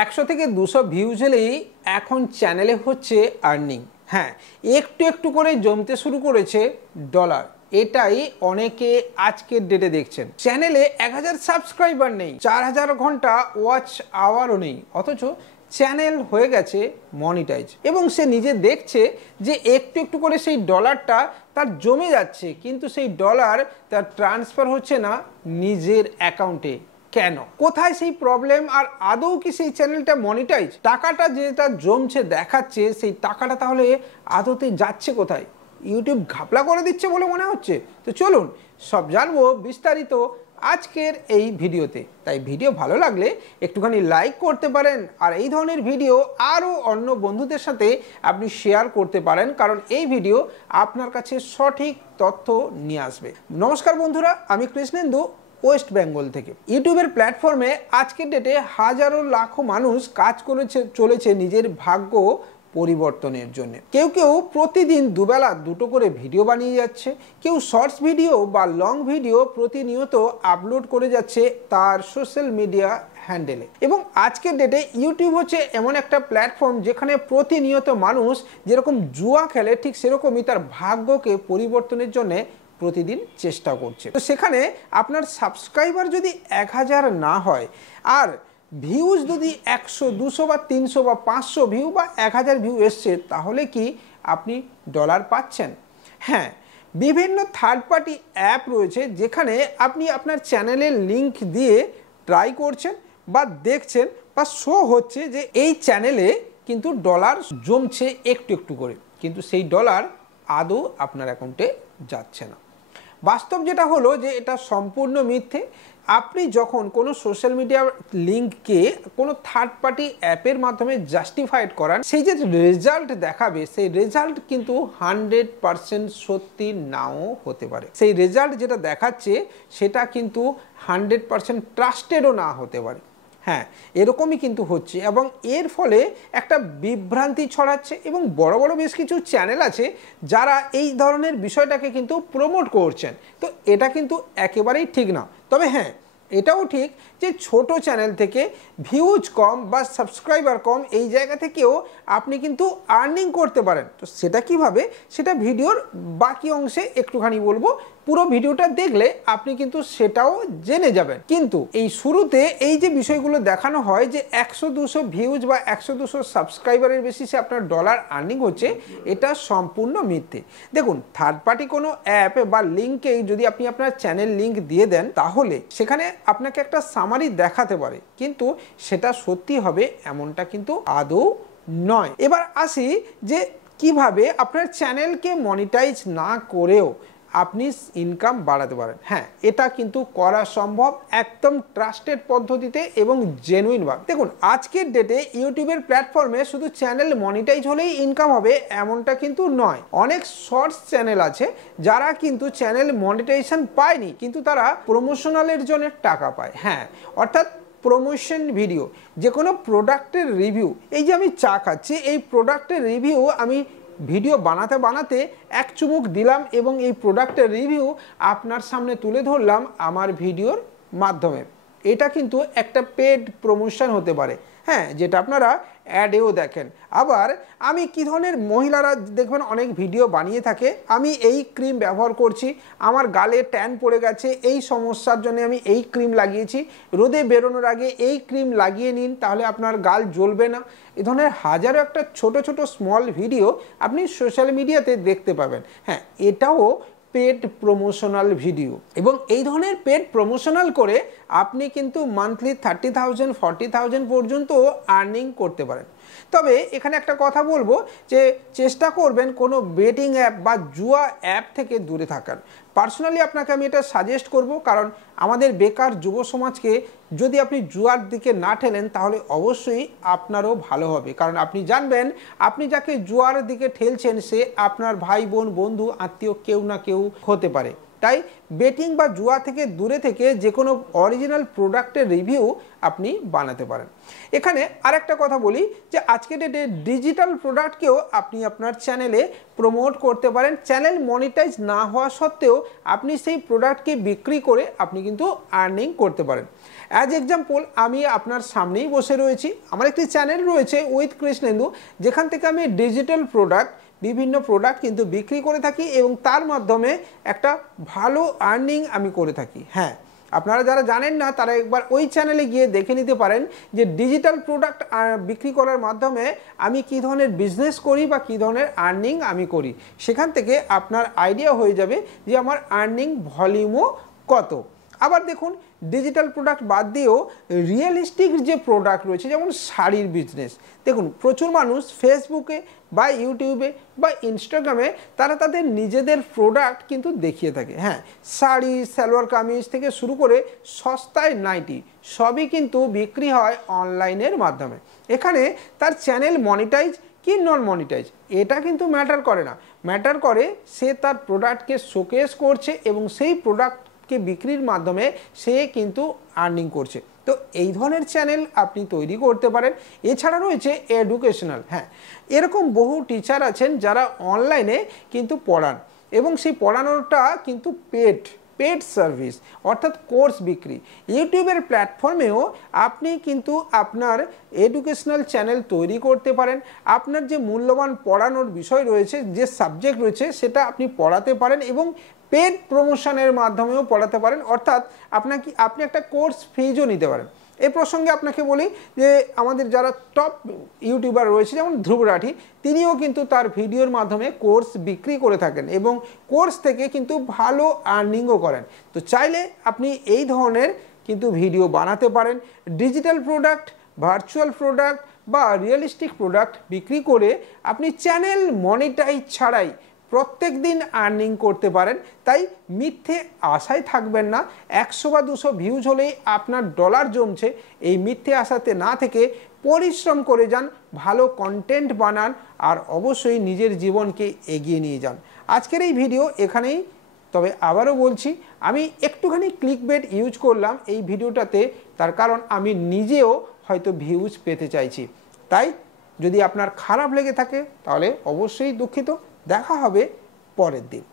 100 থেকে 200 ভিউজ হলেই এখন চ্যানেলে হচ্ছে আর্নিং। হ্যাঁ, একটু একটু করে জমতে শুরু করেছে ডলার। এটাই অনেকে আজকের ডেটে দেখছেন। চ্যানেলে 1000 সাবস্ক্রাইবার নেই, 4000 ঘন্টা ওয়াচ আওয়ারও নেই, অথচ চ্যানেল হয়ে গেছে মনিটাইজ। এবং সে নিজে দেখছে যে একটু একটু করে সেই ডলারটা তার জমে যাচ্ছে, কিন্তু সেই ডলার তার ট্রান্সফার হচ্ছে না নিজের অ্যাকাউন্টে। কেন? কোথায় সেই প্রবলেম? আর আদৌ কি সেই চ্যানেলটা মনিটাইজ? টাকাটা যেটা জমছে দেখাচ্ছে, সেই টাকাটা তাহলে আদতে যাচ্ছে কোথায়? ইউটিউব ঘাপলা করে দিচ্ছে বলে মনে হচ্ছে? তো চলুন সব জানবো বিস্তারিত আজকের এই ভিডিওতে। তাই ভিডিও ভালো লাগলে একটুখানি লাইক করতে পারেন, আর এই ধরনের ভিডিও আরও অন্য বন্ধুদের সাথে আপনি শেয়ার করতে পারেন, কারণ এই ভিডিও আপনার কাছে সঠিক তথ্য নিয়ে আসবে। নমস্কার বন্ধুরা, আমি কৃষ্ণেন্দু ওয়েস্ট বেঙ্গল থেকে। ইউটিউবের প্ল্যাটফর্মে আজকের ডেটে হাজারো লাখো মানুষ কাজ চলেছে নিজের ভাগ্য পরিবর্তনের জন্য। কেউ কেউ প্রতিদিন দুবেলা দুটো করে ভিডিও বানিয়ে যাচ্ছে, কেউ শর্টস ভিডিও বা লং ভিডিও প্রতিনিয়ত আপলোড করে যাচ্ছে তার সোশ্যাল মিডিয়া হ্যান্ডেলে। এবং আজকের ডেটে ইউটিউব হচ্ছে এমন একটা প্ল্যাটফর্ম যেখানে প্রতিনিয়ত মানুষ যেরকম জুয়া খেলে, ঠিক সেরকমই তার ভাগ্যকে পরিবর্তনের জন্য প্রতিদিন চেষ্টা করছে। তো সেখানে আপনার সাবস্ক্রাইবার যদি 1000 না হয়, আর ভিউজ যদি 100, 200 বা 300 বা 500 ভিউ বা 1000 ভিউ এসছে, তাহলে কি আপনি ডলার পাচ্ছেন? হ্যাঁ, বিভিন্ন থার্ড পার্টি অ্যাপ রয়েছে যেখানে আপনি আপনার চ্যানেলের লিঙ্ক দিয়ে ট্রাই করছেন বা দেখছেন বা শো হচ্ছে যে এই চ্যানেলে কিন্তু ডলার জমছে একটু একটু করে, কিন্তু সেই ডলার আদৌ আপনার অ্যাকাউন্টে যাচ্ছে না। বাস্তব যেটা হলো যে এটা সম্পূর্ণ মিথ্যে। আপনি যখন কোনো সোশ্যাল মিডিয়া লিঙ্ককে কোনো থার্ড পার্টি অ্যাপের মাধ্যমে জাস্টিফাইড করান, সেই যে রেজাল্ট দেখাবে, সেই রেজাল্ট কিন্তু 100% সত্যি নাও হতে পারে। সেই রেজাল্ট যেটা দেখাচ্ছে সেটা কিন্তু 100% ট্রাস্টেডও না হতে পারে। হ্যাঁ, এরকমই কিন্তু হচ্ছে, এবং এর ফলে একটা বিভ্রান্তি ছড়াচ্ছে। এবং বড় বড় বেশ কিছু চ্যানেল আছে যারা এই ধরনের বিষয়টাকে কিন্তু প্রমোট করছেন। তো এটা কিন্তু একেবারেই ঠিক না। তবে হ্যাঁ, এটাও ঠিক যে ছোট চ্যানেল থেকে ভিউজ কম বা সাবস্ক্রাইবার কম, এই জায়গা থেকেও আপনি কিন্তু আর্নিং করতে পারেন। তো সেটা কিভাবে, সেটা ভিডিওর বাকি অংশে একটুখানি বলবো। পুরো ভিডিওটা দেখলে আপনি কিন্তু সেটাও জেনে যাবেন। কিন্তু এই শুরুতে এই যে বিষয়গুলো দেখানো হয় যে 100-200 ভিউজ বা 100-200 সাবস্ক্রাইবারের বেশিসে আপনার ডলার আর্নিং হচ্ছে, এটা সম্পূর্ণ মিথ্যে। দেখুন, থার্ড পার্টি কোনো অ্যাপ বা লিঙ্কে যদি আপনি আপনার চ্যানেল লিঙ্ক দিয়ে দেন, তাহলে সেখানে আপনাকে একটা সামারি দেখাতে পারে, কিন্তু সেটা সত্যি হবে এমনটা কিন্তু আদৌ নয়। এবার আসি যে কিভাবে আপনার চ্যানেলকে মনিটাইজ না করেও আপনি ইনকাম বাড়াতে পারেন। হ্যাঁ, এটা কিন্তু করা সম্ভব একদম ট্রাস্টেড পদ্ধতিতে এবং জেনুইনভাবে। দেখুন, আজকের ডেটে ইউটিউবের প্ল্যাটফর্মে শুধু চ্যানেল মনিটাইজ হলেই ইনকাম হবে এমনটা কিন্তু নয়। অনেক শর্টস চ্যানেল আছে যারা কিন্তু চ্যানেল মনিটাইজেশন পায়নি, কিন্তু তারা প্রমোশনালের জন্য টাকা পায়। হ্যাঁ, অর্থাৎ প্রমোশন ভিডিও, যে কোনো প্রোডাক্টের রিভিউ। এই যে আমি চা খাচ্ছি, এই প্রোডাক্টের রিভিউ আমি ভিডিও বানাতে বানাতে এক চুমুক দিলাম এবং এই প্রোডাক্টের রিভিউ আপনার সামনে তুলে ধরলাম আমার ভিডিওর মাধ্যমে। এটা কিন্তু একটা পেড প্রমোশন হতে পারে। হ্যাঁ, যেটা আপনারা অ্যাডেও দেখেন। আবার আমি কী ধরনের মহিলারা দেখবেন অনেক ভিডিও বানিয়ে থাকে, আমি এই ক্রিম ব্যবহার করছি, আমার গালে ট্যান পড়ে গেছে, এই সমস্যার জন্য আমি এই ক্রিম লাগিয়েছি, রোদে বেরোনোর আগে এই ক্রিম লাগিয়ে নিন, তাহলে আপনার গাল জ্বলবে না। এই ধরনের হাজারো একটা ছোট ছোট স্মল ভিডিও আপনি সোশ্যাল মিডিয়াতে দেখতে পাবেন। হ্যাঁ, এটাও পেড প্রমোশনাল ভিডিও। এবং এই ধরনের পেড প্রমোশনাল করে আপনি কিন্তু মান্থলি 30,000 40,000 পর্যন্ত আর্নিং করতে পারেন। তবে এখানে একটা কথা বলবো যে চেষ্টা করবেন কোনো বেটিং অ্যাপ বা জুয়া অ্যাপ থেকে দূরে থাকার। পার্সোনালি আপনাকে আমি এটা সাজেস্ট করব, কারণ আমাদের বেকার যুব সমাজকে যদি আপনি জুয়ার দিকে না ঠেলেন, তাহলে অবশ্যই আপনারও ভালো হবে। কারণ আপনি জানবেন আপনি যাকে জুয়ার দিকে ঠেলছেন সে আপনার ভাই বোন, বন্ধু, আত্মীয় কেউ না কেউ হতে পারে। তাই বেটিং বা জুয়া থেকে দূরে থেকে যে কোনো অরিজিনাল প্রোডাক্টের রিভিউ আপনি বানাতে পারেন। এখানে আরেকটা কথা বলি যে আজকে ডেটে ডিজিটাল প্রোডাক্টকেও আপনি আপনার চ্যানেলে প্রমোট করতে পারেন। চ্যানেল মনিটাইজ না হওয়া সত্ত্বেও আপনি সেই প্রোডাক্টকে বিক্রি করে আপনি কিন্তু আর্নিং করতে পারেন। অ্যাজ এক্সাম্পল আমি আপনার সামনেই বসে রয়েছি, আমার একটি চ্যানেল রয়েছে উইথ কৃষ্ণেন্দু, যেখান থেকে আমি ডিজিটাল প্রোডাক্ট বিভিন্ন প্রোডাক্ট কিন্তু বিক্রি করে থাকি এবং তার মাধ্যমে একটা ভালো আর্নিং আমি করে থাকি। হ্যাঁ, আপনারা যারা জানেন না তারা একবার ওই চ্যানেলে গিয়ে দেখে নিতে পারেন যে ডিজিটাল প্রোডাক্ট বিক্রি করার মাধ্যমে আমি কী ধরনের বিজনেস করি বা কী ধরনের আর্নিং আমি করি। সেখান থেকে আপনার আইডিয়া হয়ে যাবে যে আমার আর্নিং ভলিউমও কত। আবার দেখুন, ডিজিটাল প্রোডাক্ট বাদ দিয়েও রিয়েলিস্টিক যে প্রোডাক্ট রয়েছে, যেমন শাড়ির বিজনেস, দেখুন প্রচুর মানুষ ফেসবুকে বা ইউটিউবে বা ইনস্টাগ্রামে তারা তাদের নিজেদের প্রোডাক্ট কিন্তু দেখিয়ে থাকে। হ্যাঁ, শাড়ি, সালোয়ার কামিজ থেকে শুরু করে সস্তায় নাইটি সবই কিন্তু বিক্রি হয় অনলাইনের মাধ্যমে। এখানে তার চ্যানেল মনিটাইজ কি নন মনিটাইজ এটা কিন্তু ম্যাটার করে না, ম্যাটার করে সে তার প্রোডাক্টকে শোকেস করছে এবং সেই প্রোডাক্ট বিক্রির মাধ্যমে সে কিন্তু আর্নিং করছে। তো এই ধরনের চ্যানেল আপনি তৈরি করতে পারেন। এছাড়া রয়েছে এডুকেশনাল। হ্যাঁ, এরকম বহু টিচার আছেন যারা অনলাইনে কিন্তু পড়ান এবং সেই পড়ানোটা কিন্তু পেড সার্ভিস, অর্থাৎ কোর্স বিক্রি। ইউটিউবের প্ল্যাটফর্মেও আপনি কিন্তু আপনার এডুকেশনাল চ্যানেল তৈরি করতে পারেন। আপনার যে মূল্যবান পড়ানোর বিষয় রয়েছে, যে সাবজেক্ট রয়েছে, সেটা আপনি পড়াতে পারেন এবং পেড প্রমোশনের মাধ্যমেও পড়াতে পারেন, অর্থাৎ আপনি একটা কোর্স ফিজও নিতে পারেন। এই প্রসঙ্গে আপনাকে বলি যে আমাদের যারা টপ ইউটিউবার রয়েছে যেমন ধ্রুব রাঠি, তিনিও কিন্তু তার ভিডিওর মাধ্যমে কোর্স বিক্রি করে থাকেন এবং কোর্স থেকে কিন্তু ভালো আর্নিংও করেন। তো চাইলে আপনি এই ধরনের কিন্তু ভিডিও বানাতে পারেন। ডিজিটাল প্রোডাক্ট, ভার্চুয়াল প্রোডাক্ট বা রিয়েলিস্টিক প্রোডাক্ট বিক্রি করে আপনি চ্যানেল মনিটাইজ ছাড়াই প্রত্যেক দিন আর্নিং করতে পারেন। তাই মিথ্যে আশায় থাকবেন না। 100 বা 200 ভিউজ হলেই আপনার ডলার জমছে, এই মিথ্যে আশাতে না থেকে পরিশ্রম করে যান, ভালো কন্টেন্ট বানান আর অবশ্যই নিজের জীবনকে এগিয়ে নিয়ে যান। আজকের এই ভিডিও এখানেই, তবে আবারও বলছি আমি একটুখানি ক্লিকবেট ইউজ করলাম এই ভিডিওটাতে, তার কারণ আমি নিজেও হয়তো ভিউজ পেতে চাইছি। তাই যদি আপনার খারাপ লেগে থাকে তাহলে অবশ্যই দুঃখিত। দেখা হবে পরের দিন।